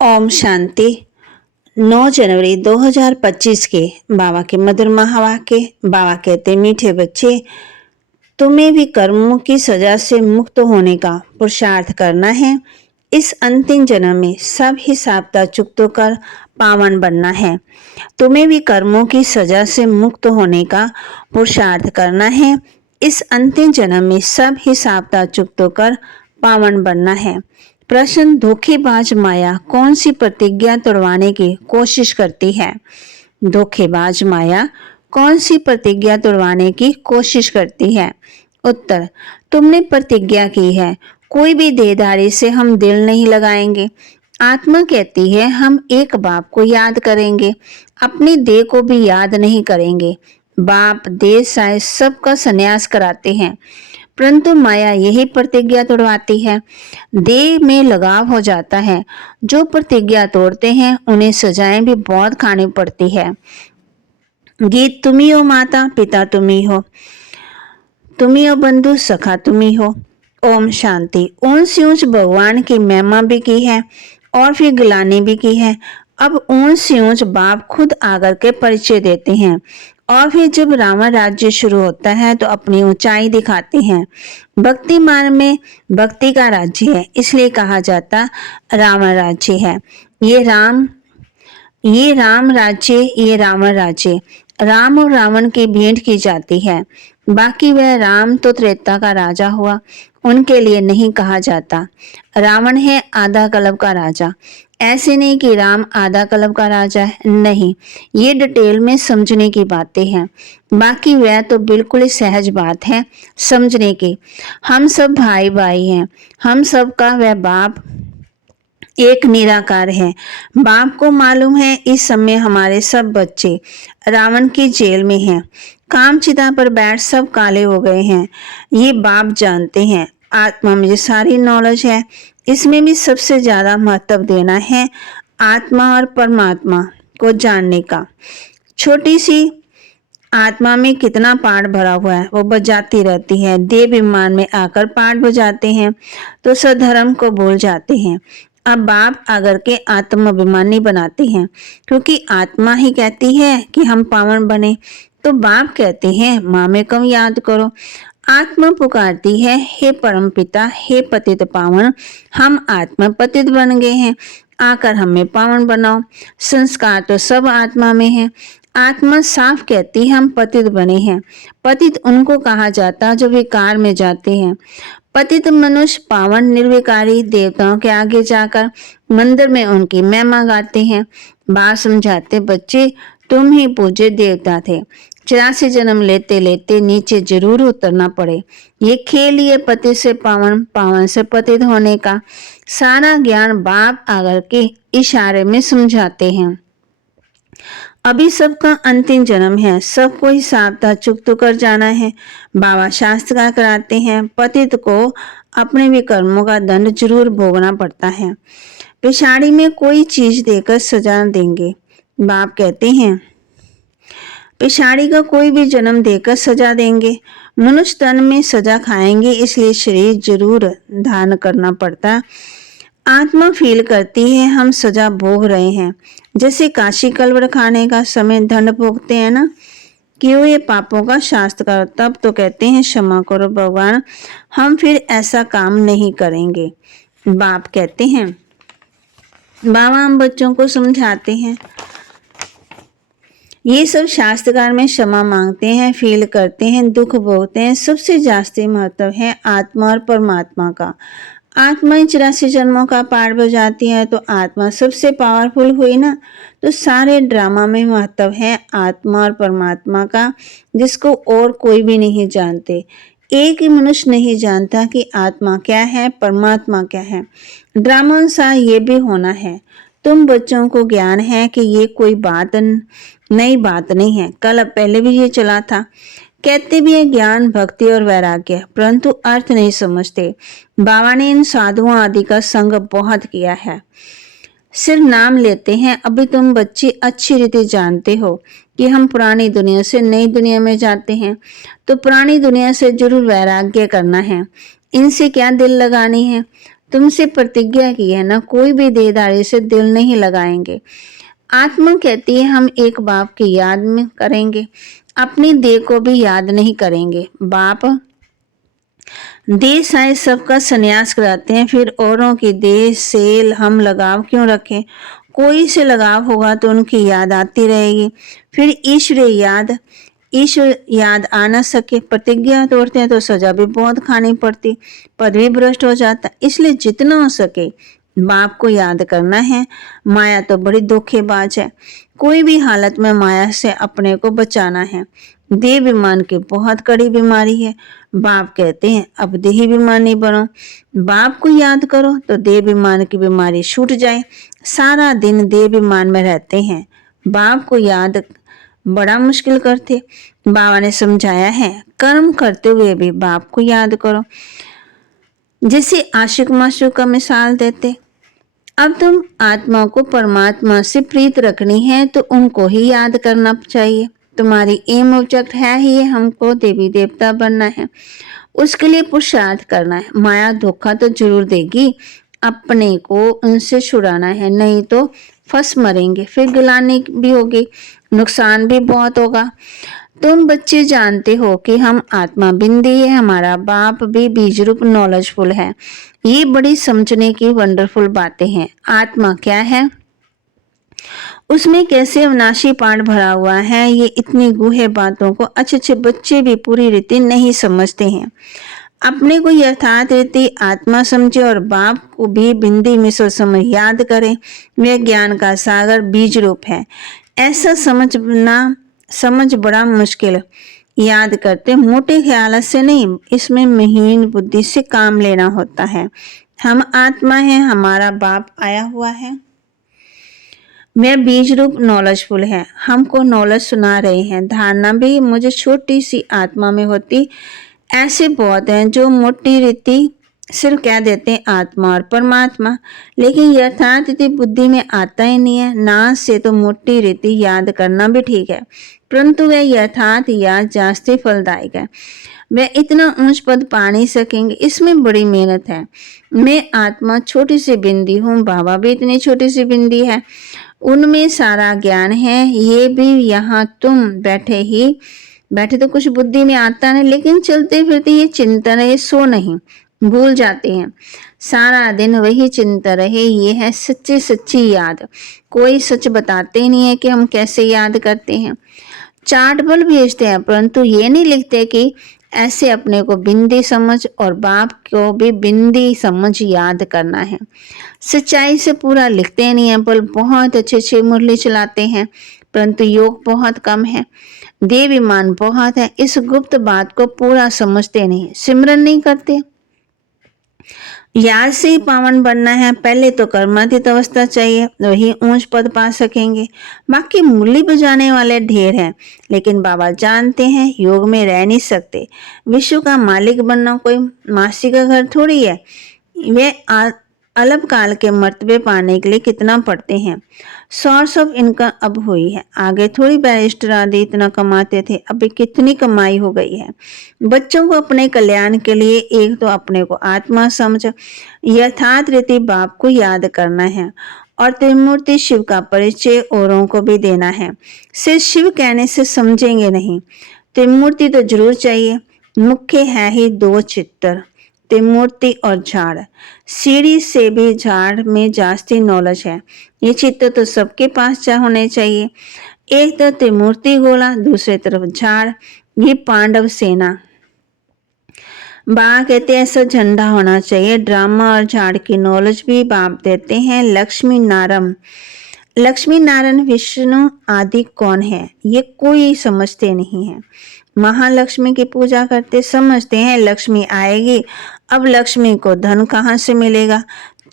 ओम शांति। 9 जनवरी 2025 के बाबा के मधुर महावाक्य। बाबा कहते, मीठे बच्चे, तुम्हें भी कर्मों की सजा से मुक्त होने का पुरुषार्थ करना है। इस अंतिम जन्म में सब हिसाब चुकतो कर पावन बनना है। तुम्हें भी कर्मों की सजा से मुक्त होने का पुरुषार्थ करना है। इस अंतिम जन्म में सब हिसाब चुकतो कर पावन बनना है। प्रश्न, धोखेबाज माया कौन सी प्रतिज्ञा तोड़वाने की कोशिश करती है? धोखेबाज माया कौन सी प्रतिज्ञा तोड़वाने की कोशिश करती है? उत्तर, तुमने प्रतिज्ञा की है, कोई भी देहधारी से हम दिल नहीं लगाएंगे। आत्मा कहती है हम एक बाप को याद करेंगे, अपनी देह को भी याद नहीं करेंगे। बाप देह साय सबका संन्यास कराते हैं, परंतु माया यही प्रतिज्ञा तोड़वाती है। देह में लगाव हो जाता है। जो प्रतिज्ञा तोड़ते हैं उन्हें सजाएं भी बहुत खानी पड़ती है। गीत, तुम्ही हो माता पिता तुम्ही हो, तुम्ही हो बंधु सखा तुम्ही हो। ओम शांति। ऊंच ऊंच भगवान की महिमा भी की है और फिर गिलानी भी की है। अब ऊंच ऊंच बाप खुद आकर के परिचय देते हैं और फिर जब रावण राज्य शुरू होता है तो अपनी ऊंचाई दिखाते हैं। भक्ति मार्ग में भक्ति का राज्य है, इसलिए कहा जाता रावण राज्य है। ये राम राज्य, ये रावण राज्य। राम और रावण की भेंट की जाती है। बाकी वह राम तो त्रेता का राजा हुआ, उनके लिए नहीं कहा जाता। रावण है आधा कल्प का राजा। ऐसे नहीं कि राम आधा कल्प का राजा है, नहीं, ये डिटेल में समझने की बातें हैं। बाकी वह तो बिल्कुल ही सहज बात है समझने की। हम सब भाई भाई हैं, हम सब का वह बाप एक निराकार है। बाप को मालूम है इस समय हमारे सब बच्चे रावण की जेल में हैं। कामचिता पर बैठ सब काले हो गए हैं। ये बाप जानते हैं। आत्मा में सारी नॉलेज है, इसमें भी सबसे ज्यादा महत्व देना है आत्मा और परमात्मा को जानने का। छोटी सी आत्मा में कितना पाठ भरा हुआ है, वो बजाती रहती है। देव विमान में आकर पाठ बजाते हैं तो सधर्म को भूल जाते हैं। अब बाप आकर के आत्माभिमानी बनाते हैं, क्योंकि आत्मा ही कहती है कि हम पावन बने, तो बाप कहते हैं माँ में कम याद करो। आत्मा पुकारती है, हे परम पिता, हे पतित पावन, हम आत्मा पतित बन गए हैं, आकर हमें पावन बनाओ। संस्कार तो सब आत्मा में है। आत्मा साफ कहती हम पतित बने हैं। पतित उनको कहा जाता जो विकार में जाते हैं। पतित मनुष्य पावन निर्विकारी देवताओं के आगे जाकर मंदिर में उनकी महिमा गाते हैं। बाप समझाते, बच्चे तुम ही पूज्य देवता थे, 84 जन्म लेते लेते नीचे जरूर उतरना पड़े। ये खेल ये पतित से पावन, पावन से पतित होने का सारा ज्ञान बाप आकर के इशारे में समझाते हैं। अभी सबका अंतिम जन्म है, सबको हिसाब चुकतो कर जाना है। बाबा शास्त्र कराते हैं, पतित को अपने भी कर्मों का दंड जरूर भोगना पड़ता है। पिछाड़ी में कोई चीज देकर सजा देंगे। बाप कहते हैं पिछाड़ी का कोई भी जन्म देकर सजा देंगे। मनुष्य तन में सजा खाएंगे, इसलिए शरीर जरूर धारण करना पड़ता। आत्मा फील करती है हम सजा भोग रहे हैं, जैसे काशी कलवर खाने का समय दंड भोगते हैं ना, क्यों ये पापों का शास्त्र करो, तब तो कहते हैं क्षमा करो भगवान, हम फिर ऐसा काम नहीं करेंगे। बाप कहते हैं, बाबा हम बच्चों को समझाते हैं, ये सब शास्त्रकार में क्षमा मांगते हैं, फील करते हैं, दुख भोगते हैं। सबसे जास्ती महत्व है आत्मा और परमात्मा का। आत्मा 84 जन्मों का पाठ बजाती है तो आत्मा सबसे पावरफुल हुई ना, तो सारे ड्रामा में महत्व है आत्मा और परमात्मा का, जिसको और कोई भी नहीं जानते। एक ही मनुष्य नहीं जानता कि आत्मा क्या है, परमात्मा क्या है। ड्रामा अनुसार ये भी होना है। तुम बच्चों को ज्ञान है कि ये कोई नई बात नहीं है, कल पहले भी ये चला था। कहते भी है ज्ञान, भक्ति और वैराग्य, परंतु अर्थ नहीं समझते। बाबा ने इन साधुओं आदि का संग बहुत किया है, सिर्फ नाम लेते हैं। अभी तुम बच्चे अच्छी रीति जानते हो कि हम पुरानी दुनिया से नई दुनिया में जाते हैं, तो पुरानी दुनिया से जरूर वैराग्य करना है। इनसे क्या दिल लगानी है। तुमसे प्रतिज्ञा की है ना, कोई भी देहधारी से दिल नहीं लगाएंगे। आत्मा कहती है हम एक बाप की याद में करेंगे, अपनी देह को भी याद नहीं करेंगे। बाप देह साय सबका संन्यास कराते हैं, फिर औरों की देह से हम लगाव क्यों रखें? कोई से लगाव होगा तो उनकी याद आती रहेगी, फिर ईश्वर याद आ न सके, प्रतिज्ञा तोड़ते हैं तो सजा भी बहुत खानी पड़ती, पद भी भ्रष्ट हो जाता। इसलिए जितना हो सके बाप को याद करना है। माया तो बड़ी धोखेबाज है, कोई भी हालत में माया से अपने को बचाना है। देह विमान की बहुत कड़ी बीमारी है। बाप कहते हैं अब देही बीमार नहीं बनो, बाप को याद करो तो देह बीमार की बीमारी छूट जाए। सारा दिन देह बीमार में रहते हैं, बाप को याद बड़ा मुश्किल करते। बाबा ने समझाया है कर्म करते हुए भी बाप को याद करो, जैसे आशिक माशूक का मिसाल देते। अब तुम आत्मा को परमात्मा से प्रीत रखनी है तो उनको ही याद करना चाहिए। तुम्हारी एम ऑब्जेक्ट है ही हमको देवी देवता बनना है, उसके लिए पुरुषार्थ करना है। माया धोखा तो जरूर देगी, अपने को उनसे छुड़ाना है, नहीं तो फंस मरेंगे, फिर गिलानी भी होगी, नुकसान भी बहुत होगा। तुम बच्चे जानते हो कि हम आत्मा बिंदी है, हमारा बाप भी बीज रूप नॉलेजफुल है। ये बड़ी समझने की वंडरफुल बातें हैं। आत्मा क्या है, उसमें कैसे अविनाशी पाठ भरा हुआ है, ये इतनी गूढ़ बातों को अच्छे अच्छे बच्चे भी पूरी रीति नहीं समझते हैं। अपने को यथार्थ रीति आत्मा समझे और बाप को भी बिंदी मिसो समझ याद करें। वह ज्ञान का सागर बीज रूप है। ऐसा समझ बड़ा मुश्किल। याद करते मोटे ख्याल से नहीं, इसमें महीन बुद्धि से काम लेना होता है। हम आत्मा हैं, हमारा बाप आया हुआ है, वह बीज रूप नॉलेजफुल है, हमको नॉलेज सुना रहे हैं। धारणा भी मुझे छोटी सी आत्मा में होती। ऐसे बहुत हैं जो मोटी रीति सिर्फ कह देते हैं आत्मा और परमात्मा, लेकिन यथार्थ रीति बुद्धि में आता ही नहीं है। ना से तो मोटी रीति याद करना भी ठीक है, परंतु वह यथार्थ याद जास्ती फलदायक है। वह इतना ऊंच पद पा नहीं सकेंगे, इसमें बड़ी मेहनत है। मैं आत्मा छोटी सी बिंदी हूँ, बाबा भी इतनी छोटी सी बिंदी है, उनमें सारा ज्ञान है। ये भी यहाँ तुम बैठे तो कुछ बुद्धि में आता नहीं, लेकिन चलते फिरते ये चिंतन है, सो नहीं, भूल जाते हैं। सारा दिन वही चिंता रहे, ये है सच्ची सच्ची याद। कोई सच बताते ही नहीं है कि हम कैसे याद करते हैं। चार्ट बल भेजते हैं, परंतु ये नहीं लिखते कि ऐसे अपने को बिंदी समझ और बाप को भी बिंदी समझ याद करना है। सच्चाई से पूरा लिखते नहीं है, बल बहुत अच्छे मुरली चलाते हैं, परंतु योग बहुत कम है, देविमान बहुत है। इस गुप्त बात को पूरा समझते नहीं, सिमरन नहीं करते। याद से ही पावन बनना है, पहले तो कर्मातीत अवस्था चाहिए, वही ऊंच पद पा सकेंगे। बाकी मुरली बजाने वाले ढेर हैं, लेकिन बाबा जानते हैं योग में रह नहीं सकते। विश्व का मालिक बनना कोई मासी का घर थोड़ी है। वे अल्प काल के मर्तबे पाने के लिए कितना पढ़ते हैं। सोर्स ऑफ इनकम अब हुई है, आगे थोड़ी बैरिस्टर आदि इतना कमाते थे, अभी कितनी कमाई हो गई है। बच्चों को अपने कल्याण के लिए एक तो अपने को आत्मा समझ यथार्थ रीति बाप को याद करना है और त्रिमूर्ति शिव का परिचय औरों को भी देना है। सिर्फ शिव कहने से समझेंगे नहीं, त्रिमूर्ति तो जरूर चाहिए। मुख्य है ही दो चित्तर, त्रिमूर्ति और झाड़। सीढ़ी से भी झाड़ में जास्ती नॉलेज है। ये चित्त तो सबके पास होने चाहिए। एक तरफ त्रिमूर्ति गोला, दूसरे तरफ झाड़, ये पांडव सेना। बाबा कहते हैं ऐसा झंडा होना चाहिए। ड्रामा और झाड़ की नॉलेज भी बाप देते हैं। लक्ष्मी नारायण विष्णु आदि कौन है, ये कोई समझते नहीं है। महालक्ष्मी की पूजा करते, समझते हैं लक्ष्मी आएगी, अब लक्ष्मी को धन कहाँ से मिलेगा।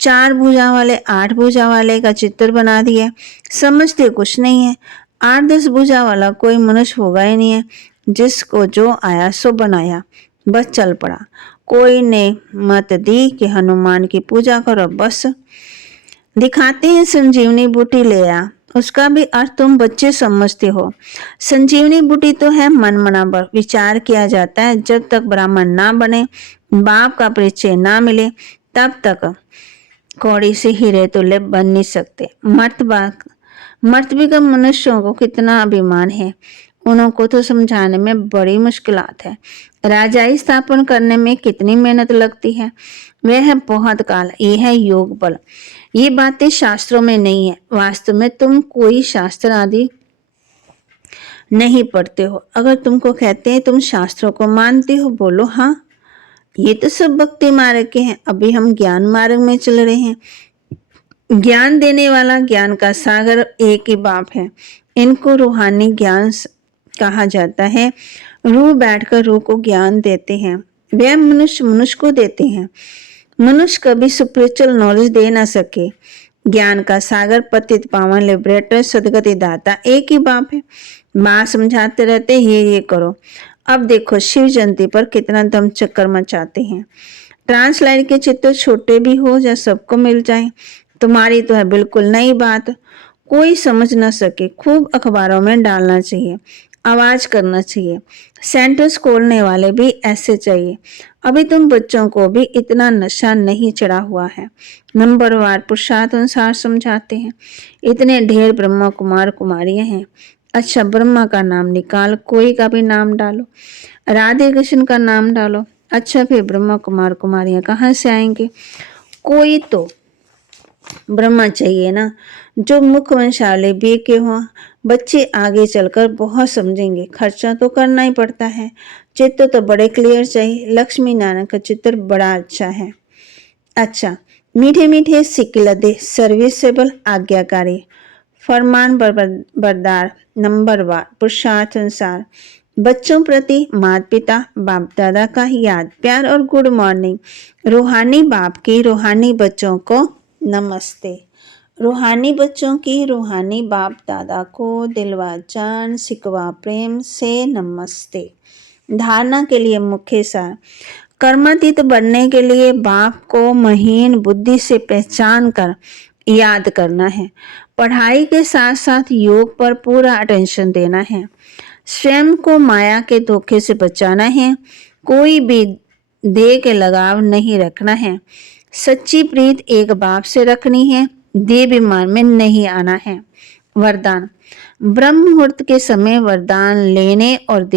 4 भुजा वाले 8 भुजा वाले का चित्र बना दिया, समझते कुछ नहीं है। 8-10 भुजा वाला कोई मनुष्य होगा ही नहीं है, जिसको जो आया सो बनाया, बस चल पड़ा। कोई ने मत दी कि हनुमान की पूजा करो, बस दिखाते हैं संजीवनी बूटी ले आ, उसका भी अर्थ तुम बच्चे समझते हो। संजीवनी बूटी तो है मन मनावर, विचार किया जाता है जब तक ब्राह्मण ना बने, बाप का परिचय ना मिले, तब तक कौड़ी से हीरे तुल्य बन नहीं सकते। मर्तबा मनुष्यों को कितना अभिमान है, उनको तो समझाने में बड़ी मुश्किलात है। राजाई स्थापन करने में कितनी मेहनत लगती है, वह है बहुत काल, ये है योग बल। ये बातें शास्त्रों में नहीं है। वास्तव में तुम कोई शास्त्र आदि नहीं पढ़ते हो। अगर तुमको कहते हैं तुम शास्त्रों को मानते हो, बोलो हाँ। ये तो सब भक्ति मार्ग के हैं, अभी हम ज्ञान मार्ग में चल रहे हैं। ज्ञान देने वाला, ज्ञान का सागर एक ही बाप है। इनको रूहानी ज्ञान कहा जाता है। रूह बैठकर रूह को ज्ञान देते हैं, वह मनुष्य मनुष्य को देते हैं। मनुष्य कभी स्पिरिचुअल नॉलेज दे ना सके। ज्ञान का सागर, पतित पावन, लिबरेटर, सदगति दाता एक ही बाप है। माँ समझाते रहते ये करो। अब देखो शिव जयंती पर कितना दम चक्कर मचाते हैं। ट्रांसलाइट के चित्र छोटे भी हो या सबको मिल जाए। तुम्हारी तो है बिल्कुल नई बात, कोई समझ ना सके। खूब अखबारों में डालना चाहिए, आवाज करना चाहिए। सेंटर्स खोलने वाले भी ऐसे चाहिए। अभी तुम बच्चों को भी इतना नशा नहीं चढ़ा हुआ है। नंबरवार पुरुषार्थ अनुसार समझाते हैं। इतने ढेर ब्रह्मा कुमार कुमारियां हैं। अच्छा, ब्रह्मा का नाम निकाल, कोई का भी नाम डालो, राधे कृष्ण का नाम डालो। अच्छा, फिर ब्रह्मा कुमार कुमारियां कहाँ से आएंगे? कोई तो ब्रह्मा चाहिए ना, जो मुख वंशावली बी के हो। बच्चे आगे चलकर बहुत समझेंगे, खर्चा तो करना ही पड़ता है। चित्र तो बड़े क्लियर चाहिए। लक्ष्मी नारायण का चित्र बड़ा अच्छा है। अच्छा, मीठे मीठे सिक्के, सर्विसेबल, आज्ञाकारी, फरमान बरदार, नंबरवार, पुरुषार्थ अनुसार। बच्चों प्रति माता पिता बाप दादा का याद, प्यार और गुड मॉर्निंग। रूहानी बाप की रूहानी बच्चों को नमस्ते। रूहानी बच्चों की रूहानी बाप दादा को दिलवा जान सिकवा प्रेम से नमस्ते। धारणा के लिए मुख्य सार। कर्मातीत बनने के लिए बाप को महीन बुद्धि से पहचान कर याद करना है। पढ़ाई के साथ साथ योग पर पूरा अटेंशन देना है। स्वयं को माया के धोखे से बचाना है। कोई भी देह के लगाव नहीं रखना है। सच्ची प्रीत एक बाप से रखनी है। देह विमान में नहीं आना है। वरदान। ब्रह्म मुहूर्त के समय वरदान लेने और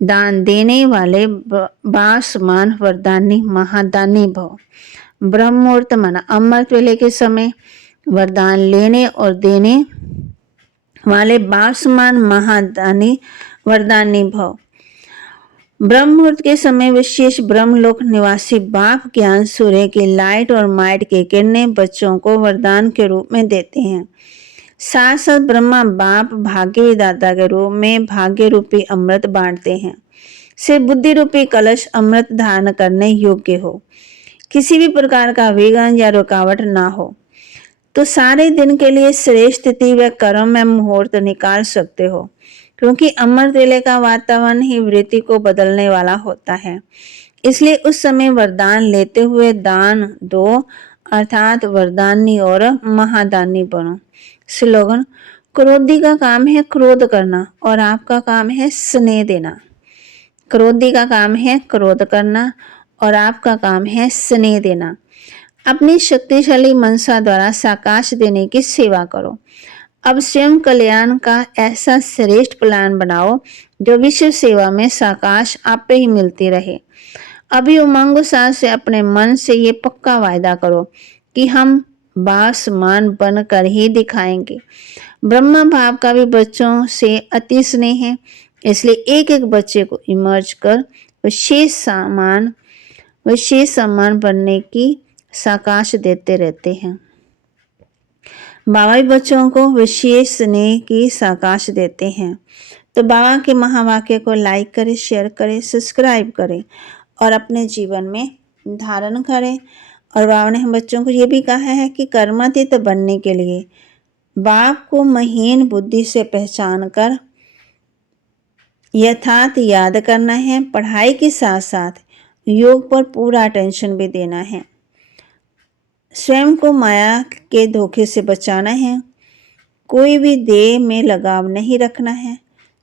दान देने वाले बासमान वरदानी महादानी भव। ब्रह्म मुहूर्त माना अमृत वेले के समय वरदान लेने और देने वाले बासमान महादानी वरदानी भव। ब्रह्म मुहूर्त के समय विशेष ब्रह्मलोक निवासी बाप ज्ञान सूर्य की लाइट और माइट की किरणें बच्चों को वरदान के रूप में देते हैं। साथ साथ ब्रह्मा बाप भाग्य विदाता के रूप में भाग्य रूपी अमृत बांटते हैं। से बुद्धि रूपी कलश अमृत धारण करने योग्य हो, किसी भी प्रकार का विघ्न या रुकावट ना हो, तो सारे दिन के लिए श्रेष्ठ तिथि व कर्म में मुहूर्त निकाल सकते हो। क्योंकि अमृत वेले का वातावरण ही वृत्ति को बदलने वाला होता है, इसलिए उस समय वरदान लेते हुए दान दो, अर्थात वरदानी और महादानी बनो। स्लोगन। क्रोधी का काम है क्रोध करना और आपका काम है स्नेह देना। क्रोधी का काम है क्रोध करना और आपका काम है स्नेह देना। अपनी शक्तिशाली मनसा द्वारा साकाश देने की सेवा करो। अब स्वयं कल्याण का ऐसा श्रेष्ठ प्लान बनाओ जो विश्व सेवा में साकाश आप पे ही मिलती रहे। अभी उमंग उत्साह से अपने मन से ये पक्का वायदा करो कि हम बासमान बनकर ही दिखाएंगे। ब्रह्मा बाप का भी बच्चों से अति स्नेह है, इसलिए एक एक बच्चे को इमर्ज कर विशेष सम्मान बनने की साकाश देते रहते हैं। बाबा बच्चों को विशेष स्नेह की साकाश देते हैं। तो बाबा के महावाक्य को लाइक करें, शेयर करें, सब्सक्राइब करें और अपने जीवन में धारण करें। और बाबा ने हम बच्चों को ये भी कहा है कि कर्मातीत बनने के लिए बाप को महीन बुद्धि से पहचान कर यथार्थ याद करना है। पढ़ाई के साथ साथ योग पर पूरा अटेंशन भी देना है। स्वयं को माया के धोखे से बचाना है। कोई भी देह में लगाव नहीं रखना है।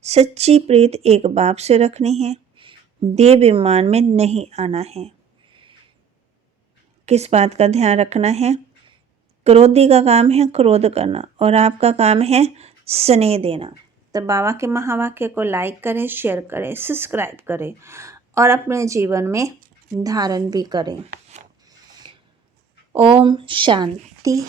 सच्ची प्रीत एक बाप से रखनी है। देह विमान में नहीं आना है। किस बात का ध्यान रखना है? क्रोधी का काम है क्रोध करना और आपका काम है स्नेह देना। तो बाबा के महावाक्य को लाइक करें, शेयर करें, सब्सक्राइब करें और अपने जीवन में धारण भी करें। ओम शांति।